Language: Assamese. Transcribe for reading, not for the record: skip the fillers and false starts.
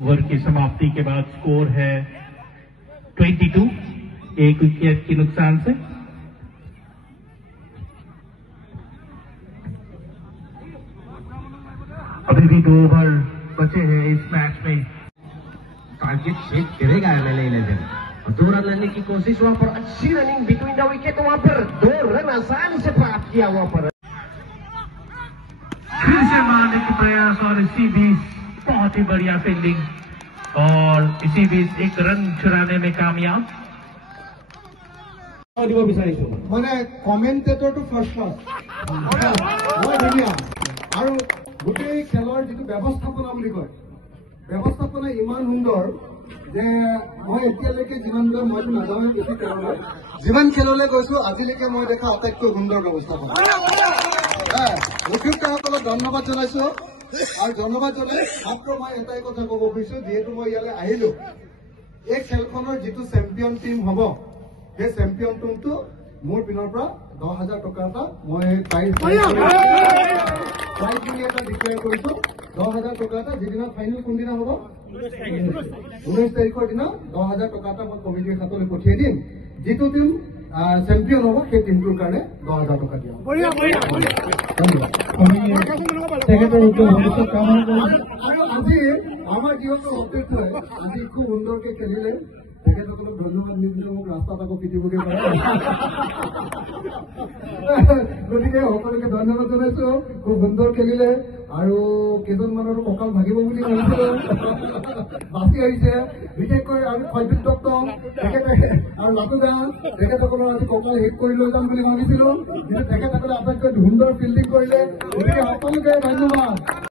ओवर की समाप्ति के बाद स्कोर है 22, एक विकेट के नुकसान से। अभी भी 2 ओवर बचे हैं इस मैच में। टारगेट सेट करेगा एमएलए 11 और 2 रन लेने की कोशिश, वहां पर अच्छी रनिंग बिटवीन द विकेट, वहां पर 2 रन आसानी से प्राप्त किया वहां पर। फिर से मारने की प्रयास और इसी बीच बहुत ही बढ़िया फील्डिंग और इसी बीच 1 रन चुराने में कामयाब। মানে কমেন্টেটৰটো ফাৰ্ষ্ট ক্লাছ বৰ ধুনীয়া আৰু গোটেই খেলৰ যিটো ব্যৱস্থাপনা বুলি কয়, ব্যৱস্থাপনা ইমান সুন্দৰ যে মই এতিয়ালৈকে যিমান মইতো নাজানো বেছি খেললৈ, যিমান খেললৈ গৈছো আজিলৈকে মই দেখা আটাইতকৈ সুন্দৰ ব্যৱস্থাপনা। উদ্যোক্তাসকলক ধন্যবাদ জনাইছো আৰু ধন্যবাদ জনাই মাত্ৰ মই এটাই কথা ক'ব খুজিছো, যিহেতু মই ইয়ালৈ আহিলো, এই খেলখনৰ যিটো চেম্পিয়ন টিম হ'ব সেই চেম্পিয়ন টিমটো মোৰ পিনৰ পৰা 10,000 টকা এটা মই প্ৰাইজ বুলি এটা ডিক্লেয়াৰ কৰিছো। 10,000 টকা এটা যিদিনা ফাইনেল কোনদিনা হ'ব 19 তাৰিখৰ দিনা 10,000 টকা এটা মই কমিটিৰ হাতলৈ পঠিয়াই দিম। যিটো টিম চেম্পিয়ন হ'ব সেই টিমটোৰ কাৰণে 10,000 টকা দিয়া হ'ব। আজি আমাৰ যিসকল অধ্যক্ষই আজি খুব সুন্দৰকে খেলিলে, তেখেতসকলক ধন্যবাদ নিদিলে মোক ৰাস্তাত আকৌ পিটিবগে পাৰে। গতিকে সকলোকে ধন্যবাদ জনাইছো, খুব সুন্দৰ খেলিলে আৰু কেইজনমানৰো কঁকাল ভাগিব বুলি ভাবিছিলো, বাচি আহিছে। বিশেষকৈ আমি সৈবিক দত্ত তেখেতে আৰু লাটুদা তেখেতসকলৰ আজি কঁকাল শেষ কৰি লৈ যাম বুলি ভাবিছিলো, কিন্তু তেখেতসকলে আটাইতকৈ সুন্দৰ ফিল্ডিং কৰিলে। গতিকে সকলোকে ধন্যবাদ।